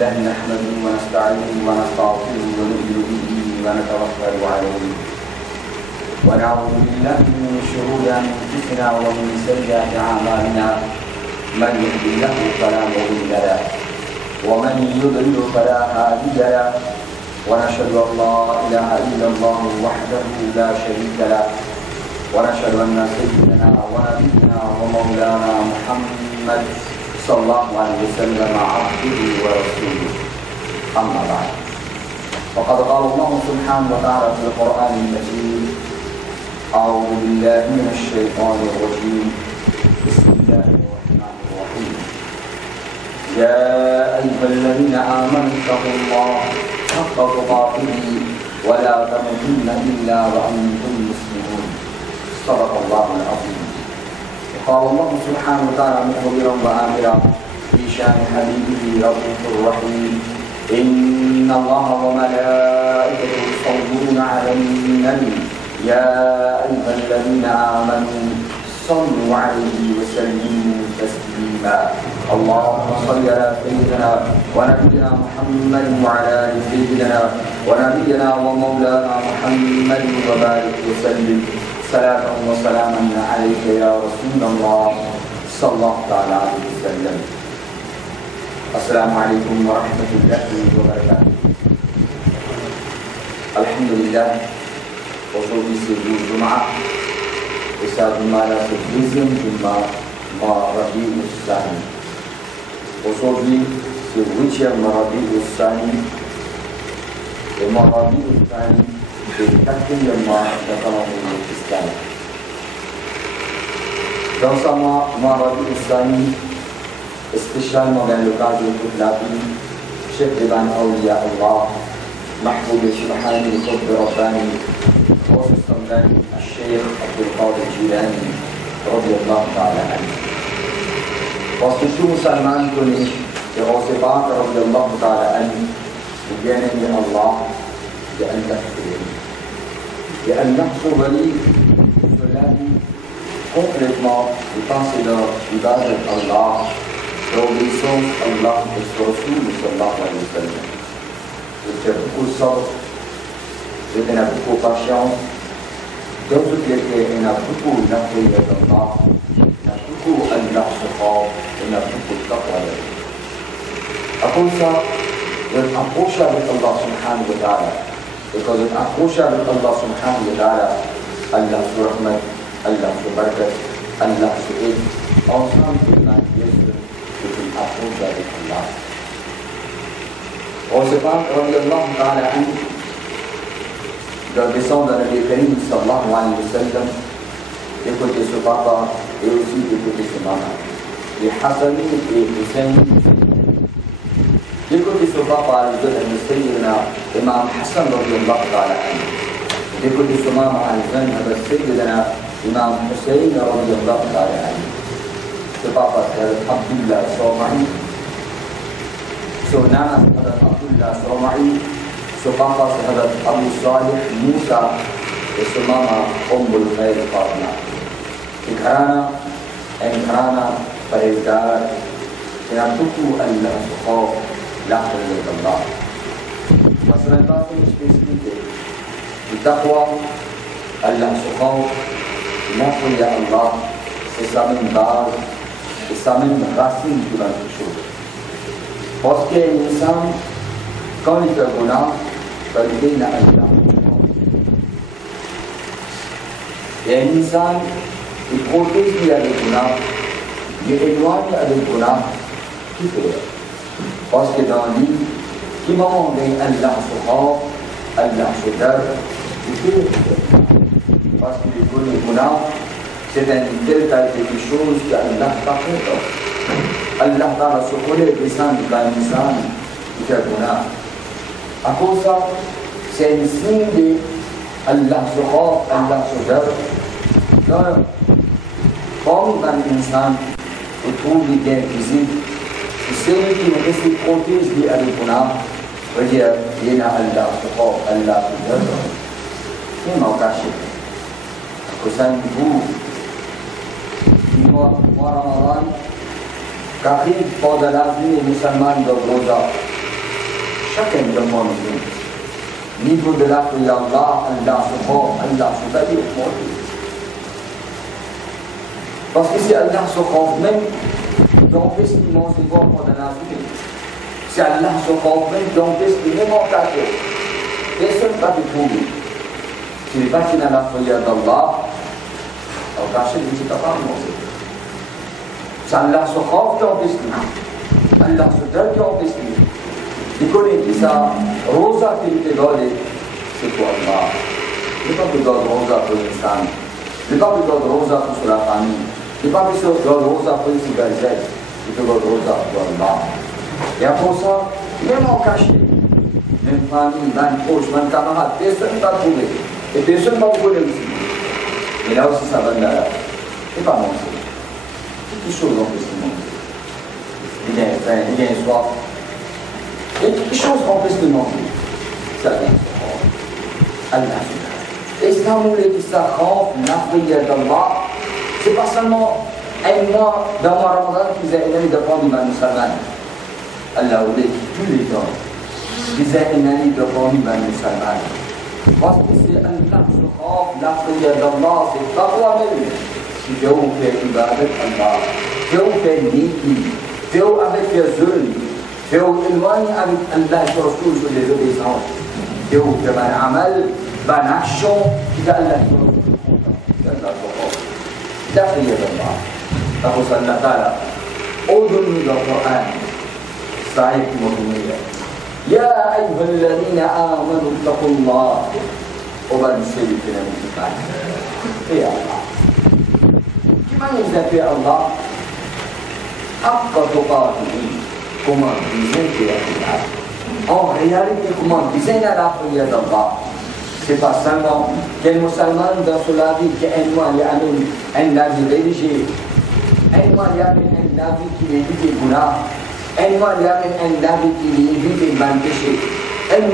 لله نحمده ونستعينه ونستغفره ونؤمن به ونتوكل عليه ونعوذ بالله من شرور انفسنا ومن سيئات اعمالنا من يهد الله فلا مضل له ومن يضلل فلا هادي له ونشهد ان لا اله الا الله وحده لا شريك له ونشهد ان سيدنا ونبينا ومولانا محمد صلى الله عليه وسلم عبده ورسوله اما بعد فقد قال الله سبحانه وتعالى في القران المجيد اعوذ بالله من الشيطان الرجيم بسم الله الرحمن الرحيم يا ايها الذين امنوا اتقوا الله حق تقاته ولا تموتن الا وانتم مسلمون صدق الله العظيم. قال الله سبحانه وتعالى مخبرا وآمرا في شان حبيبه رؤوف رحيم إن الله وملائكته يصلون على النبي يا أيها الذين آمنوا صلوا عليه وسلموا تسليما اللهم صل على سيدنا ونبينا محمد وعلى آل سيدنا ونبينا ومولانا محمد وبارك وسلم صلاة وسلاما عليك يا رسول الله صلى الله عليه وسلم. السلام عليكم ورحمة الله وبركاته. الحمد لله وصوفي سيدي الجمعة وساد مالا سيديزم جمعة ما ربيع الثاني وصوفي سيدي مربيع الثاني وما ربيع الثاني بتكتل ما ذكره الإسلام. Bersama Marabi Islami Spesial Mengalukan Al-Qudlabi Syekh Diban Awliya Allah Mahbub Subhani Qutb Rabbani Khusus Samdani Syekh Abdul Qadir Jilani Radiyallahu ta'ala anhu. Wastusu Musalman Kuni Yawasibat Radiyallahu ta'ala anhu Ujiannya Allah لأن تحفظني لأن نحصل لي سلامي complètement dépenser leur عبادة الله l'obéissance Allah et son Rasul sallallahu alayhi wa sallam. J'étais beaucoup sobre, j'étais beaucoup patient, dans toutes les cas, il y a beaucoup d'appuyer d'Allah, il y a beaucoup Allah subhanahu, il y a beaucoup de taqwa. À cause de ça, je m'approche avec Allah subhanahu wa ta'ala. Because it approach with Allah subhanahu wa ta'ala, Allah su rahmat, Allah su barakat, Allah su aid, ensemble iman yasir, it will approach with Allah. Osman radiyallahu ta'ala anhu, le descendant de Nabi Karim sallallahu alayhi wa sallam, écoutez ce papa et aussi écoutez ce maman. Les Hassani et Hussein, écoutez ce papa à l'idée de Sayyidina Imam Hassan radiyallahu ta'ala anhu. Écoutez ce maman à l'idée de Sayyidina Imam Hussein radiyallahu ta'ala anhu. Ce papa c'est Abdullah Sawma'i. Ce nana c'est Abdullah Sawma'i. Ce papa c'est Abu Salih Musa. Et ce maman Ummul Khair Fatima. Ikrana Faridar. Et à tout Allah subhanahu لا حول إلا الله. مثلا تعطي spécificité. التقوى Allah subhanahu la foi à Allah, c'est sa même base, c'est sa même racine pour la chose. Parce que l'insan, quand il fait guna, il est à Allah. Et l'insan, il protège avec guna, il éloigne avec guna, qui fait? Parce que dans lui, qui m'a demandé Allah subhanahu, Allah subhanahu, parce que les guna, c'est un tel quelque chose qu'Allah t'a fait. Allah t'a soufflé les descend de l'insan qui fait guna. À cause de ça, c'est un signe de Allah subhanahu, Allah subhanahu. Comme dans l'insan, on trouve des gains physiques. السيد في مثل قوتيز بألفنا وهي لنا الله تقوى الله تجرد في موقع شكل كسان بو في رمضان كقيب فوضى لازمي مسلمان دوروزا chacun demande niveau de la prière, Allah se rend, Allah se bat au monde. Parce que si Allah se rend même dans le vestiment, c'est bon pour la vie. Si Allah se rend même dans le vestiment, en caché, personne ne va te trouver. Si les bâtis dans la prière d'Allah, en caché, il ne s'est pas manger. Si Allah se rend dans le vestiment, Allah se donne dans le vestiment. Il connaît qui ça, Rosa qui te donne, c'est pour Allah. Il ne pas que donne Rosa pour l'instant. Il ne pas que donne Rosa pour la famille. Il ne pas que donne Rosa pour les cigarettes. Il te donne Rosa pour Allah. Et après ça, même en cachet, même famille, même proche, même camarade, personne ne va trouver. Et personne ne va vous connaître aussi. Et là aussi, ça va de là. C'est pas mon c'est. Quelque chose en plus, il y a faim, il y a soif. Et quelque chose qu'on peut se demander, ça vient de Allah. Et c'est un moulet qui s'accroche, la prière d'Allah, c'est pas seulement un mois dans le Ramadan qu'ils ont une année de prendre l'imam musulman. Allah voulait tous les temps qu'ils ont une année de prendre l'imam musulman. Parce que c'est Allah qui s'accroche, la prière d'Allah, c'est pas toi-même. Si tu fais ibadat Allah, tu fais niki, tu avec les œufs. فهو الواني الله رسول sur les obéissances. فهو كمان عمل بان action إذا الله رسول داخل يد الله. فهو صلى الله تعالى أذن القرآن صحيح مؤمنين. يا أيها الذين آمنوا اتقوا الله وبشروا بالمؤمنين. يا الله. كما يزكي الله حق تقاته. Comment disait Allah. En réalité, comment disait la prière d'Allah. C'est pas seulement qu'un musulman dans sa vie qui a un avis religieux, un avis qui évite les gounas, un avis qui évite les bons péchés, un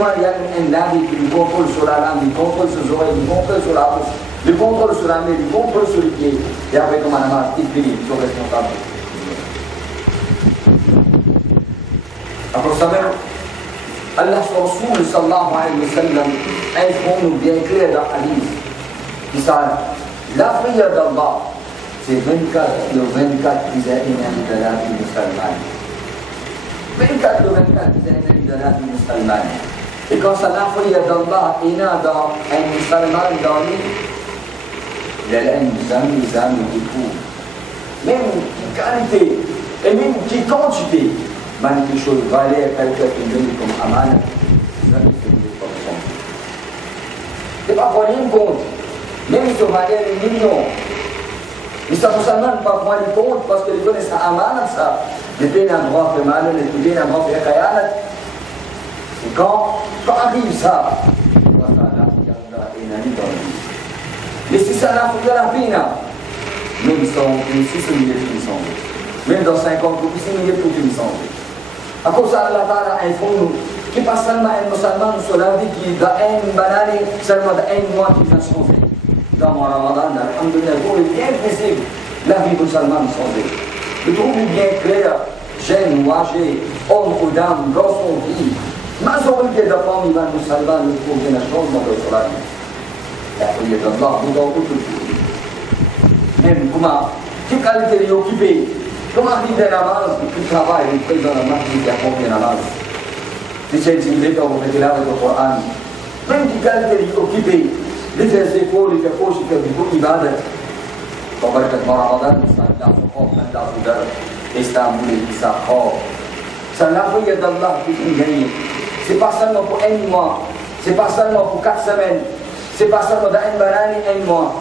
avis qui lui contrôle sur la langue, lui contrôle sur les oreilles, lui contrôle sur la bouche, lui contrôle sur la main, lui contrôle sur les pieds. Et après, comme on a dit, il finit, son responsable. Après ça même, Allah Rasoul sallallahu alayhi wa sallam informe bien clair dans le hadith qui ça, la prière d'Allah, c'est 24 le 24 qui est une de la vie musulmane. 24 le 24 qui est une de la vie musulmane. Et quand ça, la prière d'Allah est dans un musulman dans lui, il y a un zami qui trouve. Même qui qualité et même qui quantité. Même quelque chose valait quelqu'un qui donne comme amana, c'est pas pour rien compte. Même si on valait des millions, mais ça ne s'amène pas pour rien compte parce que les connaissent ça amana, ça. Les pays d'un droit de mal, les pays d'un droit de khayal. Et quand arrive ça, mais si ça n'a pas la peine, même si c'est une définition, même dans 50 ou 6 000 pour une santé. À cause de Allah Ta'ala informe qui pas seulement un musulman sur la vie qui dans un banane, seulement dans un mois qui a changé. Dans mon Ramadan, alhamdoulilah, vous est bien visible la vie musulmane changée. Le trouve bien clair, jeune ou âgé, homme ou dame, garçon ou fille. Majorité de la famille musulmane ne trouve bien un changement de la vie. La prière d'Allah, vous dans tout le monde. Même comment, quelle qualité est occupée. Comment arrive la namaz, qui travaille, il fait dans la masjid qui accompagne la namaz. Si c'est une idée qu'on fait là avec le Coran, même qui qualité est occupée, il fait ses efforts, il fait fauche, il fait beaucoup d'ibadat. Quand on va être dans Ramadan, ça Allah se prend, Allah se donne, Istanbul, il s'accorde. Ça la prière d'Allah qui est gagnée. C'est pas seulement pour un mois, c'est pas seulement pour 4 semaines, c'est pas seulement dans un banane et un mois.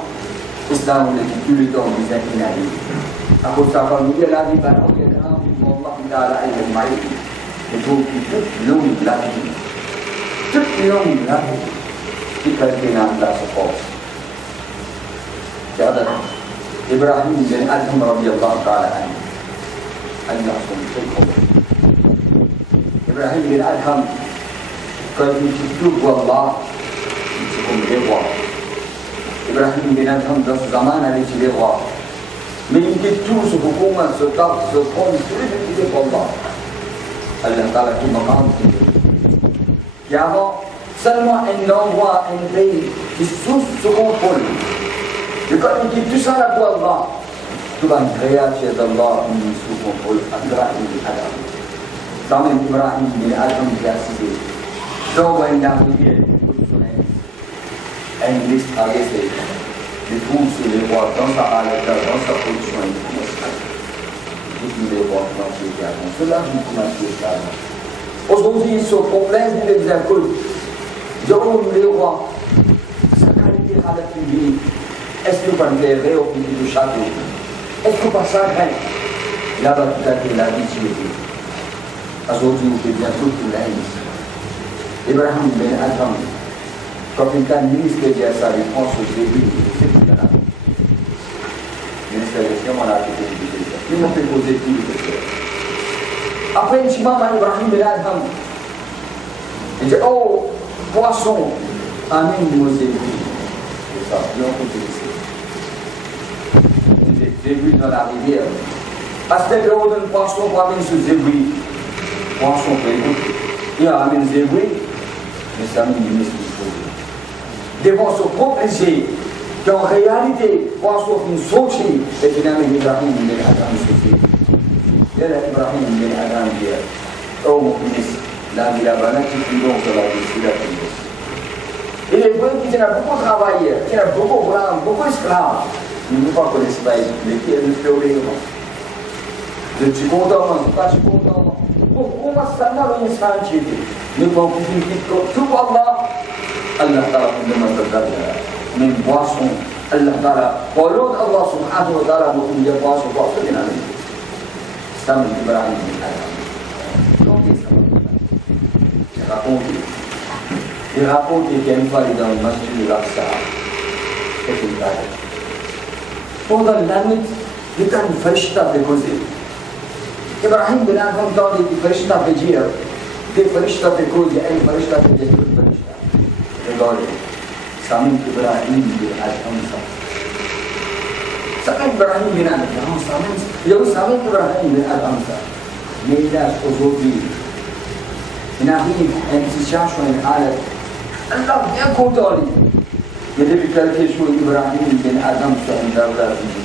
Istanbul, qui tout le temps, il est inanimé. Aku sahabat dia lagi banyak dia Allah Taala ilmu ma'i itu belum lagi kita kena Allah support. Jadi Ibrahim bin Adham radhiyallahu taala anhu Allah subhanahu Ibrahim bin Adham kalau itu Allah cukup dewa. Ibrahim bin Adham dah zaman ada dewa. Mais il était tout ce hukuman, ce temps, ce compte, tous les petits pour Allah. Allah Ta'ala qui m'a rendu. qui avant seulement un endroit, un pays qui sous contrôle. Et quand il dit tout ça là pour Allah, tout va créature d'Allah sous contrôle, Ibrahim bin Adam. Dans même Ibrahim bin Adam qui a cité, donc il a prié une liste avec les trous sur les rois, dans sa halte, dans sa position, tous les rois dans ce cas. Cela, je vous remercie ça. Aujourd'hui, ce problème de l'exemple, je vous les rois, sa qualité à la vie, est-ce que vous parlez au pays du château? Est-ce que pas ça craint? Là-bas, tout à fait, la vie, tu es. Aujourd'hui, vous pouvez bien tout pour l'Aïs. Ibrahim bin Adam, quand il a ministre de sa réponse au début, c'est tout à l'heure. Ministre de l'Éducation, on a fait des questions. Ils m'ont fait poser toutes les questions. Après, une chimam à Ibrahim bin Adam, il dit, oh, poisson, amin de Mosé. C'est ça, ils ont fait ici. Il dit, zébri dans la rivière. Parce que l'eau d'un poisson pour amener ce zébri. Poisson peut écouter. Il a amené zébri, mais ça amène une ministre. Devant ce compliqué, qu'en réalité, poisson une sortie, et finalement, Ibrahim bin Adam se fait. Il y a Ibrahim bin Adam qui est, oh mon ministre, la vie là-bas, qui est donc sur la vie, c'est la vie. Et les gens qui ont beaucoup travaillé, qui ont beaucoup blancs, beaucoup esclaves, ils ne peuvent pas connaître ça, mais qui est le théorie. Je suis content, je ne suis pas content. Pourquoi seulement une sainteté? Nous pouvons dire tout Allah, Allah Ta'ala nous demande de faire une boisson, Allah Ta'ala, pour l'autre Allah subhanahu wa ta'ala, nous pouvons dire boisson, boisson, c'est la même. Ça me dit Ibrahim bin Adam. Donc, il raconte qu'il y a une fois dans le masjid de l'Aqsa. C'est une taille. Pendant la nuit, il y a une farishta de causer. Ibrahim bin Adam dans les farishta de dire, des farishta de causer, une farishta de dire, une farishta. Regardez, ça m'a dit Ibrahim bin Adam. Ça m'a dit Ibrahim bin Adam. Il y a aussi Ibrahim bin Adam. Mais il a aujourd'hui, il arrive à une situation, une halte. Allah bien content. Il y a depuis quelques jours, Ibrahim bin Adam sur une table à vie.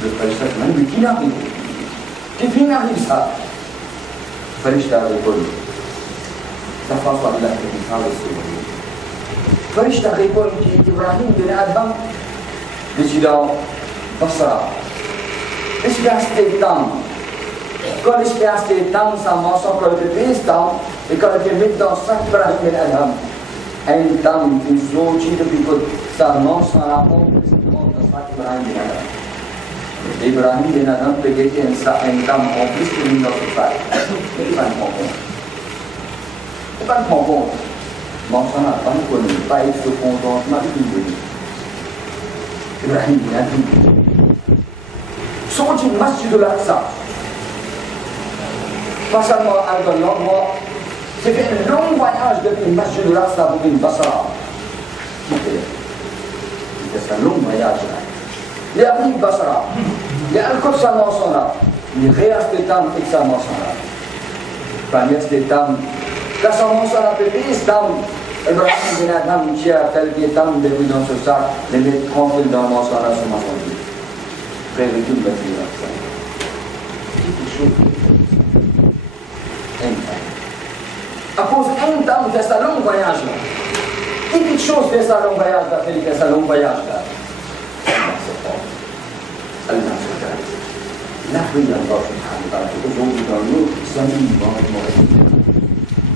Le farishta m'a dit, qui n'arrive? Qui n'arrive ça? Le farishta répond. Ça fait Allah qui nous parle sur lui. Le farishta répond qu'Ibrahim bin Adam, il dit dans Basra, est-ce qu'il y a ce temps? Quand il y a ce temps, ça m'ensemble avec le pays temps, et quand il est mis dans Saint Ibrahim bin Adam, un temps, une sortie depuis que ça m'ensemble à la honte, c'est le monde de Saint Ibrahim bin Adam. Ibrahim bin Adam peut gagner un temps en plus que nous notre frère. Il n'est pas un compte. Il n'est pas un compte. M'ensemble à pas nous connaître, pas être ce contentement du monde. Ibrahim bin Adam. Sorti du masjid de l'Aqsa. Pas seulement à un endroit, c'est fait un long voyage depuis le masjid de l'Aqsa pour une Basra. C'est un long voyage là. Il y a une Basra, il y a un Quds à Mansana, il reste des temps et ça Mansana. Quand il y a des temps, quand ça Mansana peut faire des temps, Ibrahim bin Adam, il y a quelques temps depuis dans ce sac, les mettre tranquille dans Mansana sur Mansana. Frère et tout le bâtiment. Quelque chose. À cause d'un temps, c'est un long voyage là. Quelque chose fait ça long voyage là, fait ça long voyage là. Allah se fait. La prière d'Allah, aujourd'hui dans nous, ça nous manque.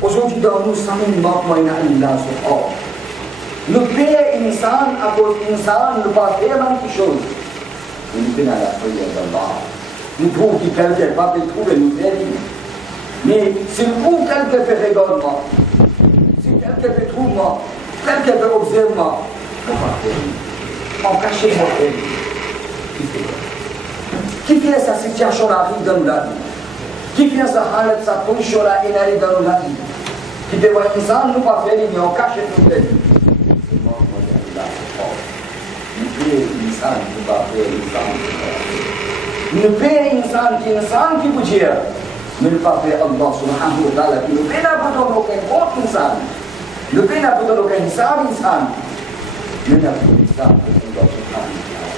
Aujourd'hui dans nous, ça nous manque, moi, Allah se fait. Nous payons insan à cause d'insan, nous pas faire quelque chose. Nous venons à la prière d'Allah. Nous trouvons que quelqu'un va trouver nous faire. Mais si vous, quelqu'un fait réglement, si quelqu'un fait troulement, quelqu'un fait observement, on va faire. On cache mon frère. Qui fait sa situation arrive dans la vie? Qui fait sa halte, sa position là, il arrive dans la vie? Qui peut voir une salle, nous pas faire, mais on cache tout le vie. C'est mort, moi, là, nous payons une salle, nous pas faire une salle. Nous payons une salle qui vous dit. من قبل الله سبحانه وتعالى qui nous fait n'importe aucun autre insan, nous fait n'importe aucun insan, nous n'avons pas Allah subhanahu wa ta'ala.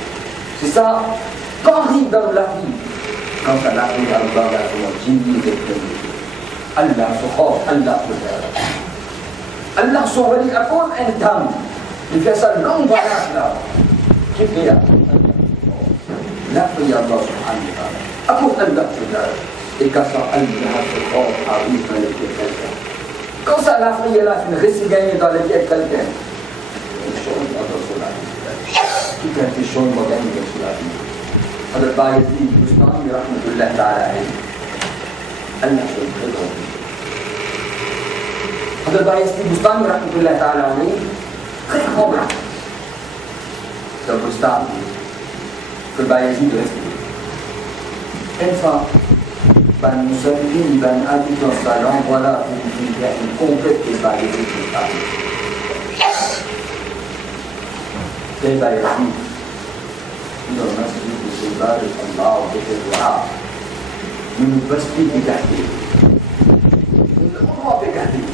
C'est ça, quand arrive dans la vie, quand on arrive à Allah, Allah se croit, Allah se fait. Allah se wali à cause un temps, il fait ça longue voyage là, qui fait la prière Allah subhanahu wa ta'ala. À cause Allah se fait. Et quand ça, Allah se croit, arrive dans les pieds de quelqu'un. Quand ça, la prière là, c'est une récit gagné dans les pieds de quelqu'un. Qui fait des choses modernes sur la vie. هذا البايزيد بستاني رحمة الله تعالى عليه الله شو الخضر هذا البايزيد بستاني رحمة الله تعالى عليه خير خبر ده بستاني في البايزيد رسمي إنسان بان مسلمين بان أبي السلام ولا في يعني كومبليت البايزيد بستاني ده بايزيد إلى المسجد بإبادة الله وذكر الدعاء من البسط بتحديد من الأمر بتحديد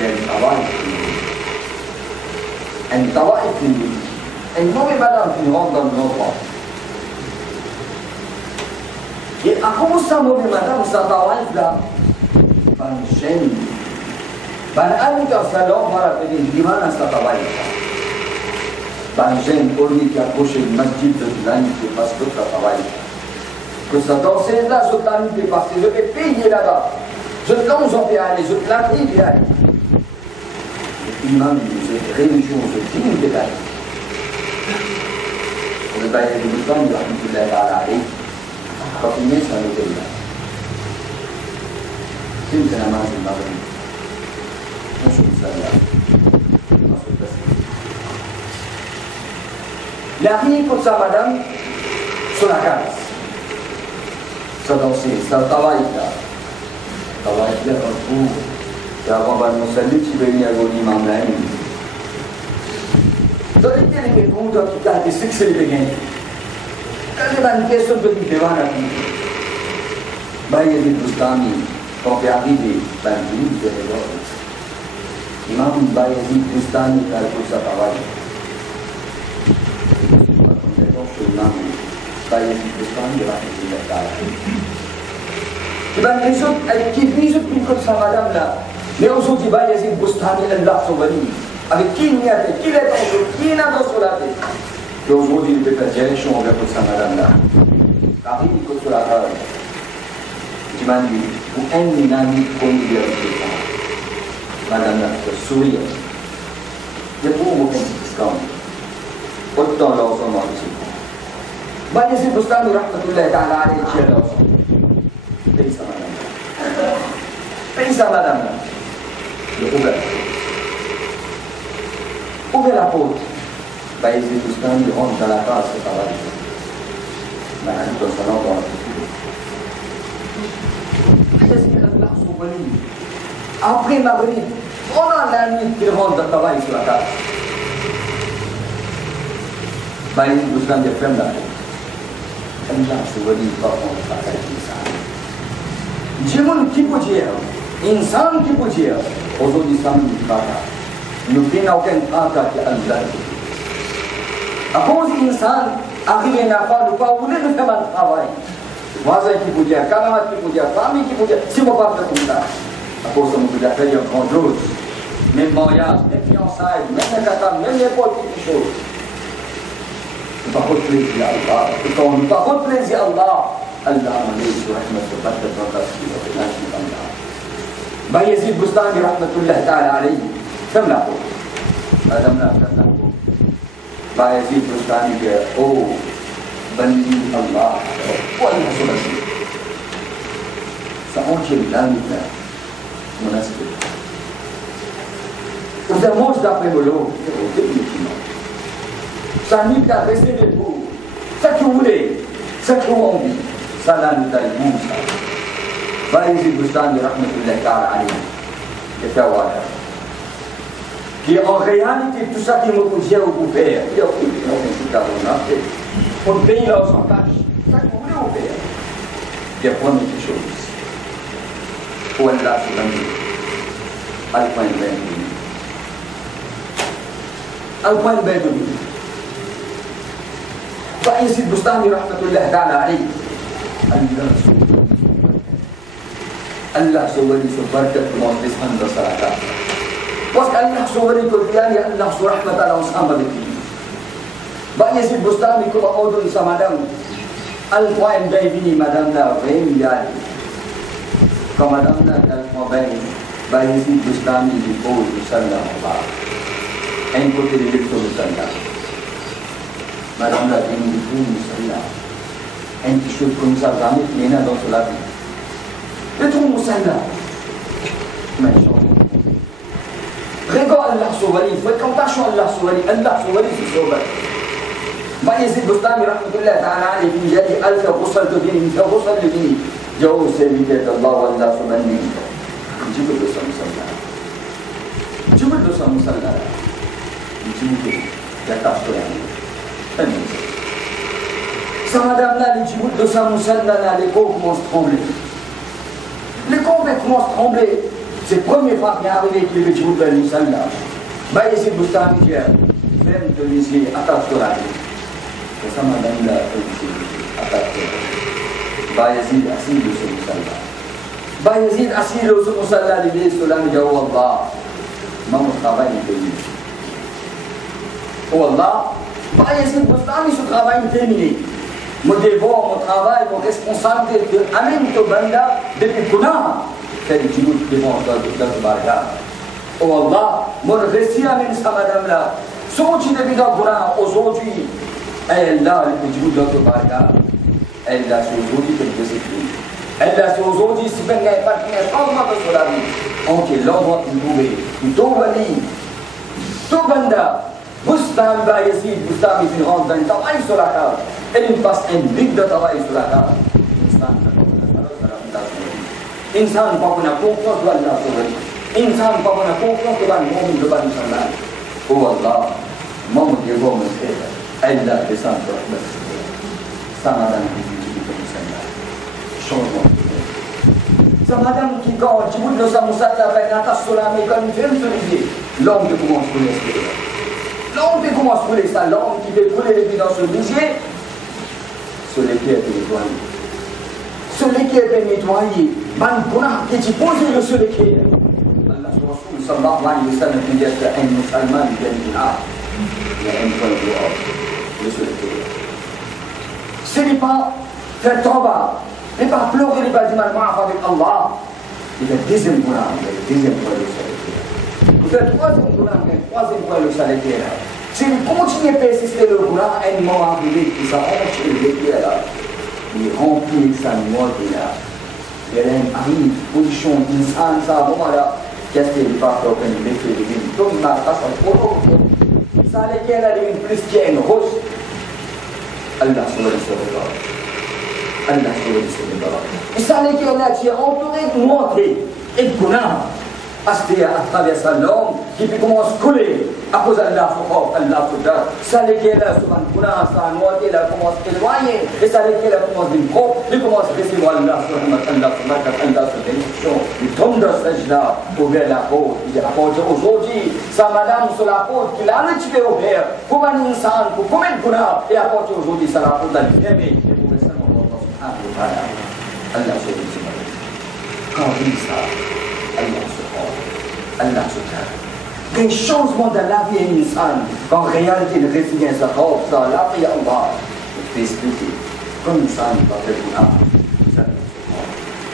يعني طوائف يعني طوائف النوم بدأ في هذا النظر أقوم السمو بمدام ستوائف لا فانشين بان أنت سلام مرة في الجيمان ستوائف Banjin pour lui qui a approché le masjid de l'année qui passe toute la travail. Que ça dansait là, je t'en ai passé, je vais payer là-bas. Je t'en vais aller, je te l'ai pris bien. L'imam de religion, de digne de l'air. Le bail de l'islam, il a dit qu'il est à l'arrêt. Quand il est, ça nous est là. C'est une namaz de Maghrib. On se dit ça là. On se passe. La fille pour sa madame sur la case. Ça danser, ça travaille là. Travaille là comme vous. Et avant de nous saluer, tu veux venir à l'imam là. Dans les télés, les bouts qui gardent des succès de gain. Quand il y a une question de vie devant la vie, il y a des boustani, quand il arrive, il y a des gens. Imam Bayezid Bustani, il a tout ça travail. Imam Bayezid Bustani, il a tout ça travail. Les autres, qui disent tout ça, madame là, mais aujourd'hui, Bayezid Bustani, Allah Souveni, avec qui il n'y a fait, qui est dans le, qui est dans la tête. Et aujourd'hui, il peut faire direction envers tout ça, madame là. Arrive sur la table. Je m'en dis, pour un ami comme il y a tout ça. Madame la sourire. Il y a beaucoup de discounts. Autant l'ensemble ici. Bayezid Bustani rahmatullahi ta'ala alayhi tient l'ensemble. Paye ça madame. Paye ça madame. Le ouvert. Ouvrez la porte. Bayezid Bustani rentre dans la case, c'est pas mal. Madame doit s'en avoir un peu. Qu'est-ce qu'il y a de là sur Bali? Après Maghrib, pendant la nuit, il rentre de travail sur la table. Bayezid Bustani ferme la porte. Allah Souveni va prendre sa tête d'insan. Jimun qui peut dire, insan qui peut dire, aujourd'hui ça nous dit pas. Nous n'avons aucun tracas qui Allah. À cause d'insan, arrivé à faire le pas, vous voulez faire un travail. Voisin qui peut dire, camarade qui peut dire, famille qui peut dire, si moi pas faire comme ça. À cause de mon coup d'affaires, il y a grand chose. Même mariage, même fiançailles, même les catas, même les potes, quelque chose. Par contre, plaisir à Allah. Et quand on par contre plaisir à Allah, Allah m'a dit sur Rahmat al-Fatah dans la suite de Allah. Bayezid Bustani rahmatullah ta'ala alayhi. Ferme la porte. Madame la ferme la porte. Bayezid Bustani dit, oh, banni Allah. Oh, Allah sur la suite. Ça entier l'âme. Mon aspect. Vous avez mangé d'après le lot, définitivement. Ça n'y a resté de vous. Ça que vous voulez, ça que vous envie, ça là nous taille bon ça. Bayezid Bustani rahmatullah ta'ala alayhi. Et faire voilà. Qui en réalité tout ça qui me coûte au couvert, il y a aucun truc à vous. On paye là sans tâche. Ça que vous voulez vous faire. dia première chose pour Allah subhanahu al-Quran bayi al-Quran bayi Pak Yazid Bustami rahmatullah ta'ala alaih Allah subhanahu sebarkat majlis anda salat was Allah subhanahu kullian ya Allah subhanahu ta'ala usama bihi Pak Yazid Bustami ko maudun sa madam al-Quran bayi madam na vem yali Kamadamna al-Quran bayi si Bustami di pol sallallahu alaihi en ko tiri dito sallallahu madamna di pol sallallahu en kishur kun sallallahu lena dans la vie le tout musalla machallah regarde Allah subhanahu fréquentation Allah subhanahu fi sobat ما يزيد بستاني رحمة الله تعالى عليه في جالي ألف غسل تبيني غسل تبيني جو سيدة الله والله سبحانه جبل دوسا مسلا جبل دوسا مسلا جبل يتعصر يعني فنين سمادامنا لجبل دوسا مسلا les corps commencent à trembler les corps commencent à trembler c'est la première fois qu'il est arrivé qu'il y a le jibul ben musalla ما يزيد بستاني جاء فهم تليسي أتعصر عليه sama dan la atas Bayezid asir usul musalla Bayezid asir usul musalla di sulam jawab Allah mau travail terminé oh Allah Bayezid Bustami ce travail terminé mon devoir mon travail mon responsabilité amène to banda depuis kuna c'est du devant de baraka oh Allah mon récit amène sama dan la sochi de vida kuna aujourd'hui elle là le petit de baraka elle là sur aujourd'hui que je sais plus elle là sur aujourd'hui si ben n'est pas bien changement de la vie ok l'endroit où trouver tout vali tout banda Bustam Bayezid Bustam il rentre dans le travail sur la carte elle passe un big de travail sur la carte insan pas qu'on a confiance dans Allah insan pas qu'on a confiance dans le monde de Bani Sallah oh Allah mon Dieu bon monsieur Allah descend sur la place. Ça madame qui changement. Ça madame qui quand tu bouges dans sa moussata avec un tas sur la mais quand il fait se liser, l'homme qui commence à couler. L'homme qui commence à couler ça, l'homme qui fait couler les pieds dans ce bouger, sur les pieds est nettoyé. Sur les pieds est nettoyé. Man kuna qui tu poses le sur les pieds. Allah Rasul sallallahu alayhi wa sallam dit un musulman bien il y a un point de vue. Ce n'est pas faire tauba, n'est pas pleurer les bâtiments avec Allah. Il y a deuxième point, deuxième point le salaire. Vous faites troisième point le salaire. Si vous continuez à persister le Coran, à un moment arrivé, qui s'arrange le véhicule là, il remplit sa noix de là. Il y a une position d'insan, ça, bon là, qu'est-ce qu'il va faire quand il met le véhicule? Tout le monde passe en photo. Ça allait qu'il y a une plus qui est une rose. Allah subhanahu wa ta'ala. Allah subhanahu wa ta'ala. Il s'allait qu'il y a qui est entouré de montrer et de gounas. Aspect à travers sa langue qui commence à couler à cause d'Allah Allah subhanahu. Ça allait qu'il y a souvent gounas, ça a noté, il commence à éloigner. Et ça allait qu'il y a commence à gros, il commence à recevoir Allah subhanahu wa ta'ala. Allah subhanahu. Il tombe dans ce sajda, ouvert la porte. Il apporte aujourd'hui sa madame sur la porte qu'il a un petit peu ouvert. Pour un insan, pour combien de gounas, et apporte aujourd'hui sur la porte d'Al-Yémen. Et pour rester dans Allah subhanahu wa ta'ala. Allah subhanahu wa ta'ala. Quand il dit ça, Allah subhanahu. Des changements dans la vie de l'insan, qu'en réalité le résident sa robe dans la vie Allah, il fait expliquer comme l'insan va faire gounas.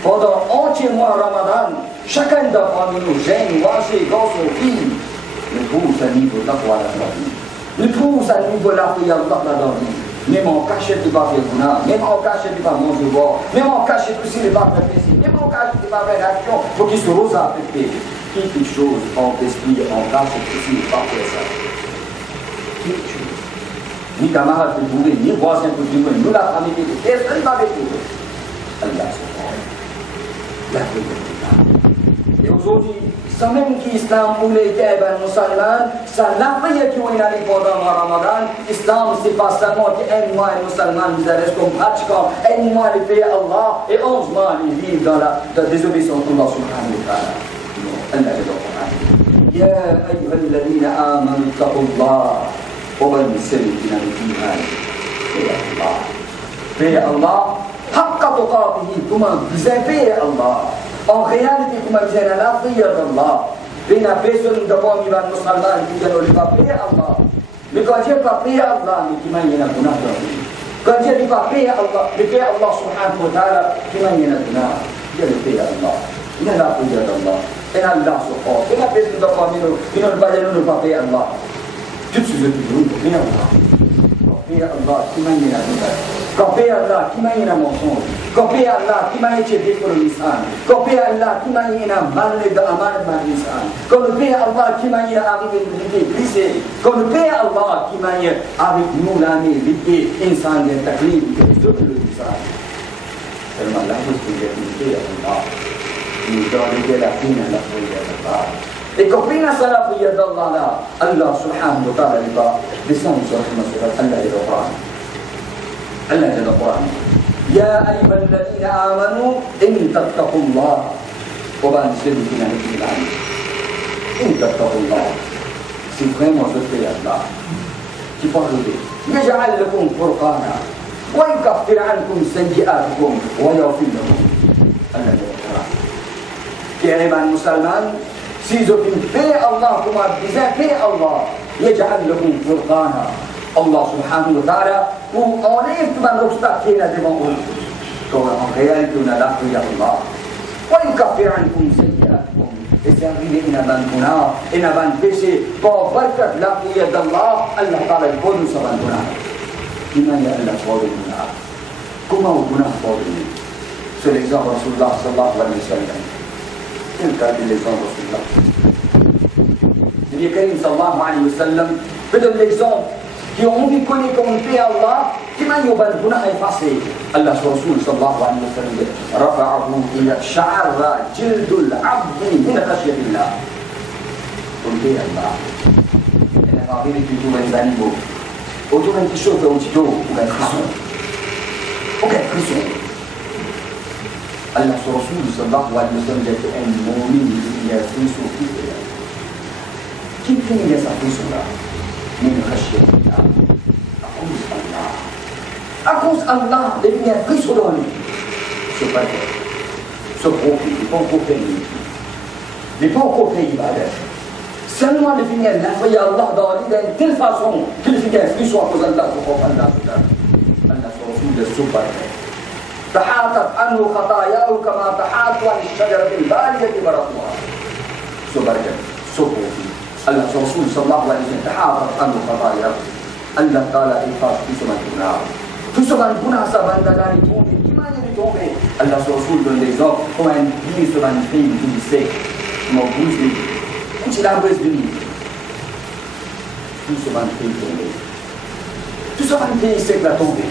Pendant entier mois Ramadan, chacun d'entre nous gêne, manger, dans son fille, le pousse à niveau de la foi dans la vie. Le pousse à niveau de la foi dans la vie. Même en cachette, il va faire gounas, même en cachette, il va manger boire, même en cachette aussi, il va faire plaisir, même en cachette, il va faire l'action, il faut qu'il se rose à faire. Quelque chose en esprit, en cachette aussi, il va faire ça. Quelque chose. Ni camarade de bourrer, ni voisin de bourrer, ni la famille de personne ne va avec nous. Allah subhanahu. La vérité. Et aujourd'hui, sans même qu'Islam ou les Kaïbans musulmans, ça n'a pas été qu'on a dit pendant le Ramadan. Islam, c'est pas seulement qu'un mois les musulmans nous arrêtent comme pratiquants, un mois les payer Allah et 11 mois les vivent dans la désobéissance d'Allah subhanahu wa ta'ala. Non, Allah est dans le Coran. Ya ayyuhalladhina amanu taqullah wa bansilina bi'iman. Ya Allah. Payer Allah, haqqa tuqatihi, comment vous payer Allah. En réalité, comme je disais, la prière d'Allah, il y a personne de moi qui va musulman qui ne pas payer Allah. Mais quand je ne pas payer Allah, mais qui m'a dit quand je ne pas payer Allah, mais payer Allah subhanahu wa ta'ala, qui m'a dit je le paye Allah. Il y a la prière d'Allah. Il y a Allah subhanahu. Il y a personne de moi qui ne pas payer Allah. Toutes ces choses qui il y a Allah. Payer Allah, qui m'a dit Copier Allah qui m'a dit un mensonge. Copier Allah qui m'a été pour l'insan. Copier Allah qui m'a dit un mal de amal de l'insan. Copier Allah qui m'a dit arrivé de lycée. Copier Allah qui m'a dit avec nous l'année l'idée insan de taklif de l'insan. Tellement la chose que j'ai dit Allah. Nous donne la fin à la prière d'Allah. Et copier la prière d'Allah là, Allah subhanahu wa ta'ala va descendre sur Allah et le Coran. Allah dit dans le Coran Ya ayyuhalladhina amanu in tattaqullah wa bansilina bi'iman. In tattaqullah. C'est vraiment ce que Allah qui parle de يجعل لكم فرقانا ويكفر عنكم سيئاتكم ويغفر لكم. Allah dit dans le Coran. كلمة مسلمان s'ils obéissent Allah comme disait paix Allah يجعل لكم فرقانا. Allah subhanahu wa ta'ala pour enlève tout un obstacle qui est là devant eux. Donc en réalité, on a la prière d'Allah. وَيُكَفِّرْ عَنْكُمْ سَيِّئَاتِكُمْ. Et c'est arrivé une abandonna, une abandon péché. Pour barkat la prière d'Allah, Allah ta'ala il faut nous abandonner. Comment y a Allah pour le guna? Comment le guna pour le guna? C'est l'exemple de Rasulullah sallallahu alayhi wa sallam. Quel cas de l'exemple de Rasulullah? Nabi Karim sallallahu alayhi wa sallam fait de l'exemple qui ont envie de connaître comme paix Allah, qui m'a dit que le effacé. Allah Rasul sallallahu alayhi wa sallam rafa'ahu ila sha'ara jildul abdi min khashyatillah. Comme paix Allah. Elle a parlé de tous les animaux. Autour d'un petit chose de haut-tito, aucun frisson. Aucun frisson. Allah Rasul sallallahu alayhi wa sallam dit un mu'min il y a frisson qui fait sa frisson là? من خشية الله أقوس الله أقوس الله devient frisson dans lui ce paquet ce profil il faut encore faire il faut encore faire ibadat seulement devenir l'envoyer Allah dans lui d'une telle façon qu'il devient frisson à cause d'Allah Allah Rasul de ce paquet تحاطت عنه خطاياه كما تحاط عن الشجرة البالية برقها ce paquet ce profil Allah Rasul sallallahu alayhi wa sallam taharat anu khataya Allah Ta'ala efface tout ce mal tout ce mal ça va dans les tombes qui m'a dit de tomber Allah Rasul donne l'exemple comme un billet sur un film qui sait comment bouger quand il a besoin de lui tout ce mal tomber tout ce mal c'est la tomber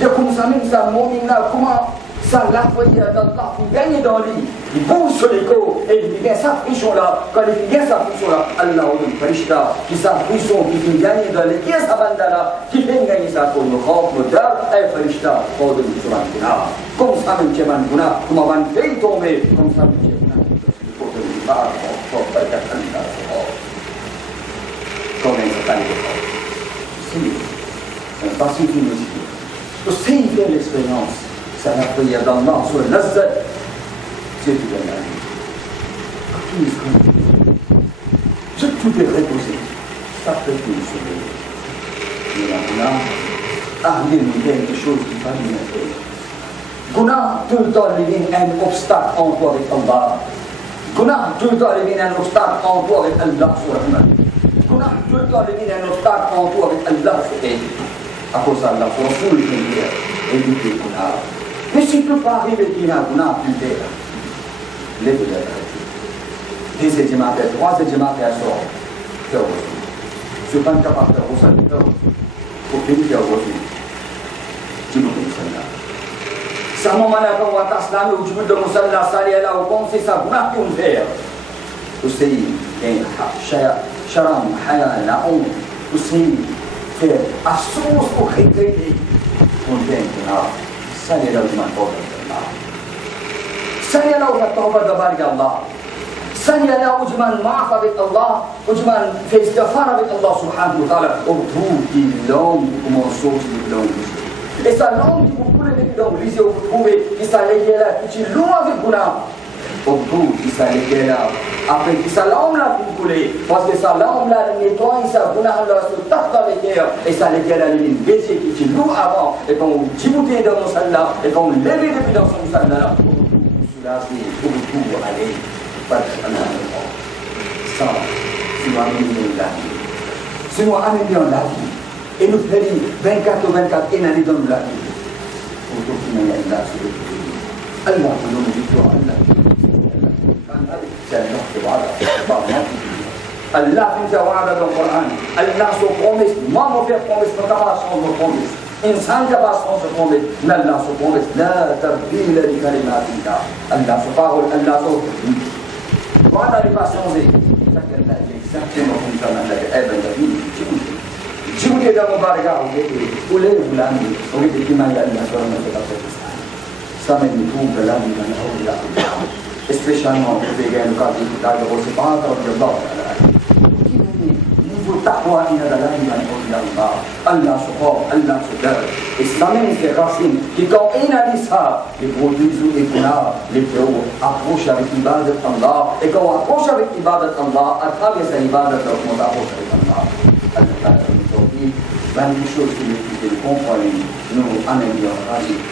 et comme ça même ça mon là comment ça la prière d'Allah pour gagner dans lui il bouge sur les côtes et il vient sa frichon là quand il vient sa frichon là Allah ou une frishta qui sa frichon qui vient gagner dans les qui est sa bande là qui vient gagner sa côte le khaf le dar et frishta pour de l'islam comme ça même tu m'en guna comme avant de tomber comme ça même tu m'en pour de l'islam pour barkat Allah comme ça pas si c'est pas si tu nous aussi fait l'expérience ça la prière d'Allah sur l'azad c'est tout la vie je tout est reposé ça peut tout sauver mais là arrive quelque chose qui va bien faire Guna tout le temps devient un obstacle en toi avec Allah Guna tout le temps devient un obstacle en toi avec Allah sur Rahman Guna tout le temps devient un obstacle en toi avec Allah sur elle à cause d'Allah sur Rasul et du Guna. Mais si tu ne peux pas arriver qu'il y a un guna plus tard, lève-le. Deuxième matin, troisième matin, sort. Fais aujourd'hui. Je ne suis pas capable de faire ça. Pour finir aujourd'hui. Tu nous connais ça. Sama mana kau atas nama wujud musalla salih ala hukum sisa guna pun fair. Usai syaram hayal naum usai fair asus ukhidai konten kena salih ala hukum Allah. Salih ala hukum taubat kepada Allah. Salih ala hukum maaf kepada Allah. Hukum istighfar kepada Allah Subhanahu wa taala. Untuk ilmu kumasus ilmu. Essa não de cultura de que o Liseu foi essa legueira que te lua de cuna o tu essa legueira après essa não la culture parce que essa não la nettoie essa cuna ela se taca legueira essa legueira ele bese que te lua avant et quand Djibouti dans musalla et quand lever depuis dans son musalla o tu cela c'est o tu aller pas ana ça c'est un million là c'est un million là et nous faisons 24 ou 24 et nous donnons la vie. Pour tout le monde, Allah nous donne victoire. C'est Allah qui va Allah nous a wa'ada dans le Coran. Allah se promet, maman fait promesse, nous avons la chance de promesse. Insan qui a la chance de promesse, Allah se promet. La tabdil li kalimatika. Allah se parole, Allah se wa'ada n'est pas changé. C'est exactement comme ça, Allah est Djibouti da mubaraka ule fulani ule kimani Allah subhanahu wa ta'ala ça me dit tout de la vie spécialement pour les gars qui dans le séparat de Allah niveau taqwa ina da la vie Allah Allah subhanahu Allah subhanahu et ça même c'est racine qui quand il a dit ça les produits et kuna les pro approche avec ibadat Allah et quand on approche avec ibadat Allah à travers cette ibadat on approche avec Allah بل بشوف في الكونفرنس نو انا اليوم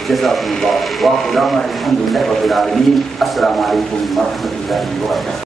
جزاكم الله وقدام الحمد لله رب العالمين السلام عليكم ورحمه الله وبركاته